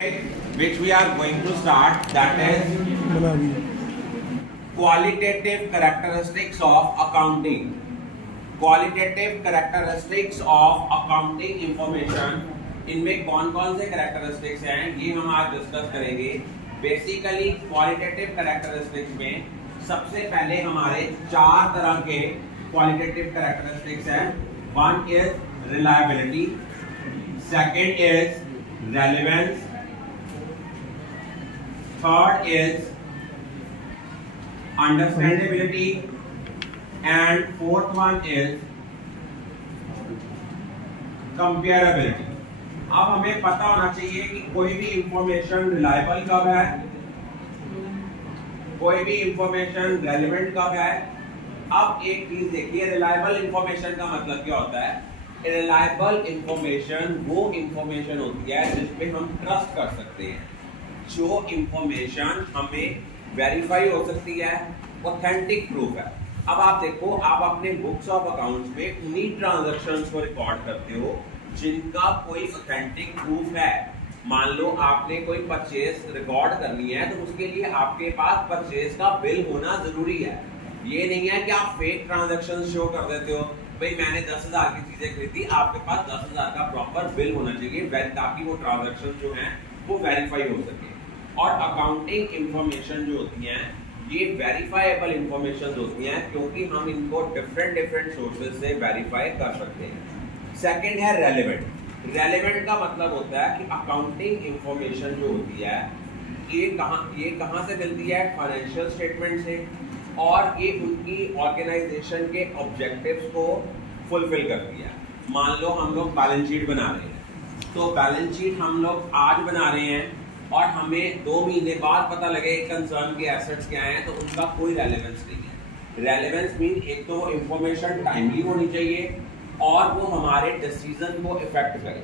which we are going to start, that is qualitative characteristics of accounting. Qualitative characteristics of accounting information. इनमें कौन कौन से characteristics हैं ये हम आज डिस्कस करेंगे. बेसिकली क्वालिटेटिव characteristics में सबसे पहले हमारे चार तरह के qualitative characteristics हैं. One is reliability, second is relevance, third is understandability, and fourth one is comparability. अब हमें पता होना चाहिए कि कोई भी इंफॉर्मेशन रिलायबल कब है, कोई भी इंफॉर्मेशन रेलेवेंट कब है. अब एक चीज देखिए, रिलायबल इंफॉर्मेशन का मतलब क्या होता है. रिलायबल इंफॉर्मेशन वो इंफॉर्मेशन होती है जिसपे हम ट्रस्ट कर सकते हैं, जो इंफॉर्मेशन हमें वेरीफाई हो सकती है, ऑथेंटिक प्रूफ है. अब आप देखो, आप अपने बुक्स ऑफ अकाउंट्स में उन्हीं ट्रांजैक्शंस को रिकॉर्ड करते हो जिनका कोई ऑथेंटिक प्रूफ है. मान लो आपने कोई परचेज रिकॉर्ड करनी है तो उसके लिए आपके पास परचेज का बिल होना जरूरी है. ये नहीं है कि आप फेक ट्रांजैक्शन शो कर देते हो, भाई मैंने 10,000 की चीजें खरीदी, आपके पास 10,000 का प्रॉपर बिल होना चाहिए ताकि वो ट्रांजैक्शन जो है वो वेरीफाई हो सके. और अकाउंटिंग इंफॉर्मेशन जो होती है ये वेरीफाइबल इंफॉर्मेशन होती हैं क्योंकि हम इनको डिफरेंट सोर्सेज से वेरीफाई कर सकते हैं. सेकंड है रेलेवेंट. रेलेवेंट का मतलब होता है कि अकाउंटिंग इंफॉर्मेशन जो होती है ये कहां से मिलती है, फाइनेंशियल स्टेटमेंट से, और ये उनकी ऑर्गेनाइजेशन के ऑब्जेक्टिव्स को फुलफिल करती है. मान लो हम लोग बैलेंस शीट बना रहे हैं, तो बैलेंस शीट हम लोग आज बना रहे हैं और हमें 2 महीने बाद पता लगे कंसर्न के एसेट्स क्या हैं, तो उनका कोई रेलेवेंस नहीं है. रेलेवेंस मीन एक तो वो इंफॉर्मेशन टाइमली होनी चाहिए और वो हमारे डिसीजन को इफेक्ट करे.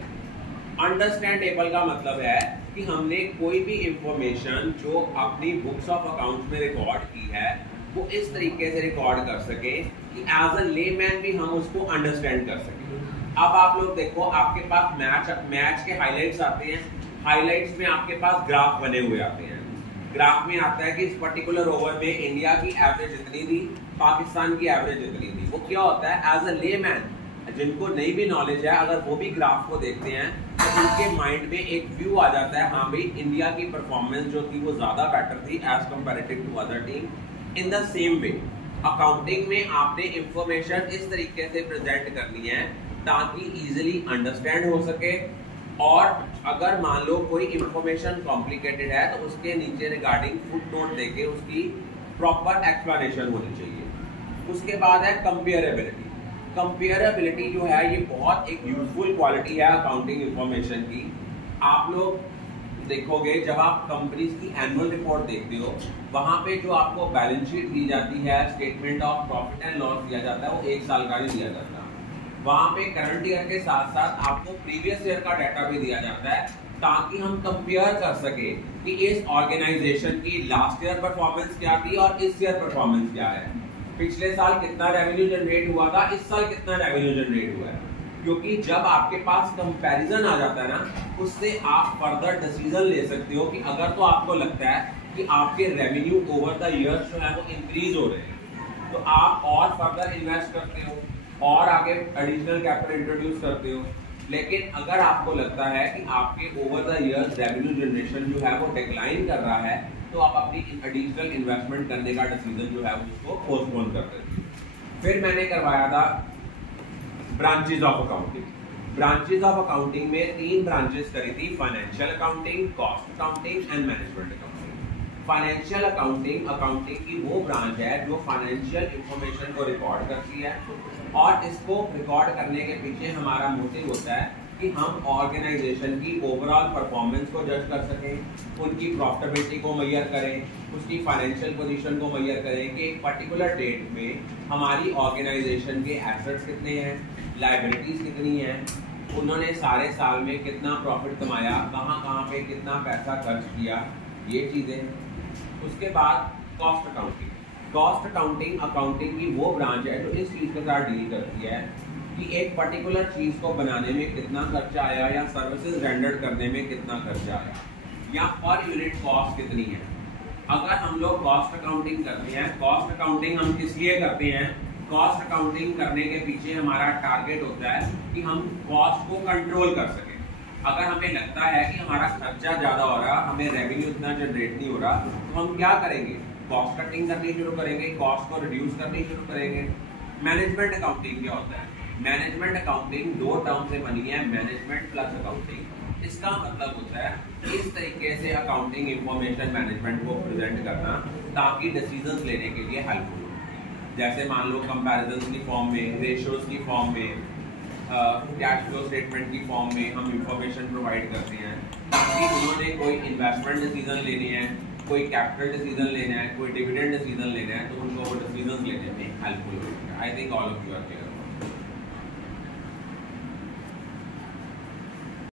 अंडरस्टैंडेबल का मतलब है कि हमने कोई भी इंफॉर्मेशन जो अपनी बुक्स ऑफ अकाउंट्स में रिकॉर्ड की है वो इस तरीके से रिकॉर्ड कर सके कि एज अ लेमैन भी हम उसको अंडरस्टैंड कर सके. अब आप लोग देखो, आपके पास मैच के हाइलाइट्स आते हैं. हाइलाइट्स में आपके पास ग्राफ बने हुए आते हैं. ग्राफ में आता है कि इस पर्टिकुलर ओवर में इंडिया की एवरेज इतनी थी, पाकिस्तान की एवरेज इतनी थी. वो क्या होता है, एज अ लेमैन जिनको नहीं भी नॉलेज है, अगर वो भी ग्राफ को देखते हैं तो उनके माइंड में एक व्यू आ जाता है, हाँ भाई इंडिया की परफॉर्मेंस जो थी वो ज्यादा बेटर थी as comparative to other team. In the same way accounting में आपने इंफॉर्मेशन इस तरीके से प्रेजेंट करनी है ताकि इजीली अंडरस्टैंड हो सके. और अगर मान लो कोई इंफॉर्मेशन कॉम्प्लिकेटेड है तो उसके नीचे रिगार्डिंग फुटनोट देके उसकी प्रॉपर एक्सप्लेनेशन होनी चाहिए. उसके बाद है कंपेरेबिलिटी. कंपेरेबिलिटी जो है ये बहुत एक यूजफुल क्वालिटी है अकाउंटिंग इंफॉर्मेशन की. आप लोग देखोगे जब आप कंपनीज की एनुअल रिपोर्ट देखते हो, वहां पे जो आपको बैलेंस शीट दी जाती है, statement of profit and loss दिया जाता है, वो 1 साल का नहीं दिया जाता. वहां पे करंट ईयर के साथ साथ आपको प्रीवियस ईयर का डाटा भी दिया जाता है ताकि हम कंपेयर कर सके कि इस ऑर्गेनाइजेशन की लास्ट ईयर परफॉर्मेंस क्या थी और इस ईयर परफॉर्मेंस क्या है. पिछले साल कितना रेवेन्यू जनरेट हुआ था, इस साल कितना रेवेन्यू जनरेट हुआ है. क्योंकि जब आपके पास कंपैरिजन आ जाता है ना, उससे आप फर्दर डिसीजन ले सकते हो कि अगर तो आपको लगता है कि आपके रेवेन्यू ओवर द ईयर्स जो है वो इंक्रीज हो रहे हैं तो आप और फर्दर इन्वेस्ट करते हो और आगे एडिशनल कैपिटल इंट्रोड्यूस करते हो. लेकिन अगर आपको लगता है कि आपके over the years revenue generation जो है वो डिक्लाइन कर रहा है तो आप अपनी एडिशनल इन्वेस्टमेंट करने का डिसीजन जो है उसको पोस्टपोन कर देते हो. फिर मैंने करवाया था branches of accounting. Branches of accounting में 3 ब्रांचेस करी थी, financial accounting, cost accounting and management accounting. Financial accounting की वो ब्रांच है जो फाइनेंशियल इंफॉर्मेशन को रिकॉर्ड करती है और इसको रिकॉर्ड करने के पीछे हमारा मोटिव होता है कि हम ऑर्गेनाइजेशन की ओवरऑल परफॉर्मेंस को जज कर सकें, उनकी प्रॉफिटेबिलिटी को मेजर करें, उसकी फाइनेंशियल पोजीशन को मेजर करें कि एक पर्टिकुलर डेट में हमारी ऑर्गेनाइजेशन के एसेट्स कितने हैं, लायबिलिटीज कितनी हैं, उन्होंने सारे साल में कितना प्रॉफिट कमाया, कहाँ पे कितना पैसा खर्च किया, ये चीज़ें. उसके बाद कॉस्ट अकाउंटिंग. कॉस्ट अकाउंटिंग की वो ब्रांच है जो इस चीज़ के साथ डील करती है कि एक पर्टिकुलर चीज को बनाने में कितना खर्चा आया या सर्विसेज रेंडर करने में कितना खर्चा आया. या पर यूनिट कॉस्ट कितनी है। अगर हम लोग कॉस्ट अकाउंटिंग करते हैं, कॉस्ट अकाउंटिंग हम किस लिए करते हैं, कॉस्ट अकाउंटिंग करने के पीछे हमारा टारगेट होता है कि हम कॉस्ट को कंट्रोल कर सकें। अगर हमें लगता है कि हमारा खर्चा ज्यादा हो रहा, हमें रेवेन्यू इतना जनरेट नहीं हो रहा, तो हम क्या करेंगे, कॉस्ट कटिंग करनी शुरू करेंगे, कॉस्ट को रिड्यूस करनी शुरू करेंगे। मैनेजमेंट अकाउंटिंग क्या होता है, मैनेजमेंट अकाउंटिंग दो टर्म से बनी है, मैनेजमेंट प्लस अकाउंटिंग। इसका मतलब होता है इस तरीके से अकाउंटिंग इंफॉर्मेशन मैनेजमेंट को प्रेजेंट करना ताकि डिसीजंस लेने के लिए हेल्पफुल हो। जैसे मान लो कंपैरिजंस की फॉर्म में, रेशियोज की फॉर्म में, कैश फ्लो स्टेटमेंट की फॉर्म में हम इंफॉर्मेशन प्रोवाइड करते हैं ताकि उन्होंने कोई इन्वेस्टमेंट डिसीजन लेने हैं, कोई कैपिटल डिसीजन लेना है, कोई डिविडेंड डिसीजन लेना है, तो उनको वो डिसीजन लेने में हेल्पफुल हो। I think all of you are clear.